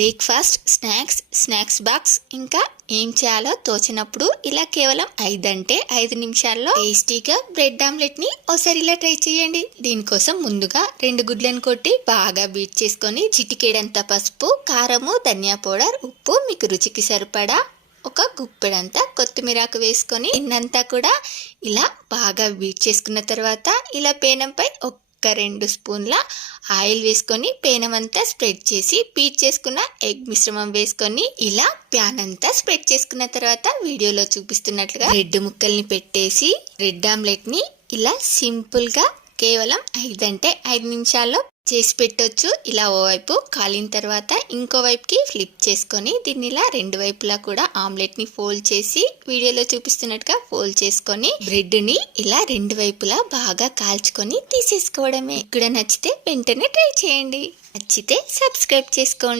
Breakfast, snacks box ఇంకా ఏం చేయాలో తోచినప్పుడు ఇలా కేవలం 5 నిమిషాల్లో టేస్టీగా బ్రెడ్ ఆమ్లెట్ ని ఒకసారి ఇలా ట్రై చేయండి. దీనికోసం ముందుగా 2 గుడ్లను కొట్టి బాగా బీట్ చేసుకొని చిటికెడంత పసుపు, కారము, ధనియా పౌడర్, ఉప్పు మీకు రుచికి సరిపడా ఒక గుప్పెడంతా కొత్తిమీరాకు వేసుకొని ఇన్నంతా కూడా ఇలా బాగా బీట్ చేసుకున్న తర్వాత ఇలా పేనంపై ఒక 2 స్పూన్ల ఆయిల్ వేసుకొని పేనం అంతా స్ప్రెడ్ చేసి బీట్ చేసుకున్న ఎగ్ మిశ్రమం వేసుకొని ఇలా ప్యాన్ అంతా స్ప్రెడ్ చేసుకున్న తర్వాత వీడియోలో చూపిస్తున్నట్లుగా బ్రెడ్ ముక్కల్ని పెట్టేసి బ్రెడ్ ఆమ్లెట్ ని ఇలా సింపుల్ గా కేవలం 5 నిమిషాల్లో చేసి పెట్టొచ్చు. ఇలా ఓవైపు కాలిన తర్వాత ఇంకో వైపుకి ఫ్లిప్ చేసుకొని దీన్ని ఇలా 2 వైపులా కూడా ఆమ్లెట్ ని ఫోల్డ్ చేసి వీడియోలో చూపిస్తున్నట్టుగా ఫోల్డ్ చేసుకొని బ్రెడ్ ని ఇలా 2 వైపులా బాగా కాల్చుకొని తీసేసుకోవడమే. ఇక్కడ నచ్చితే వెంటనే ట్రై చేయండి, నచ్చితే సబ్స్క్రైబ్ చేసుకోండి.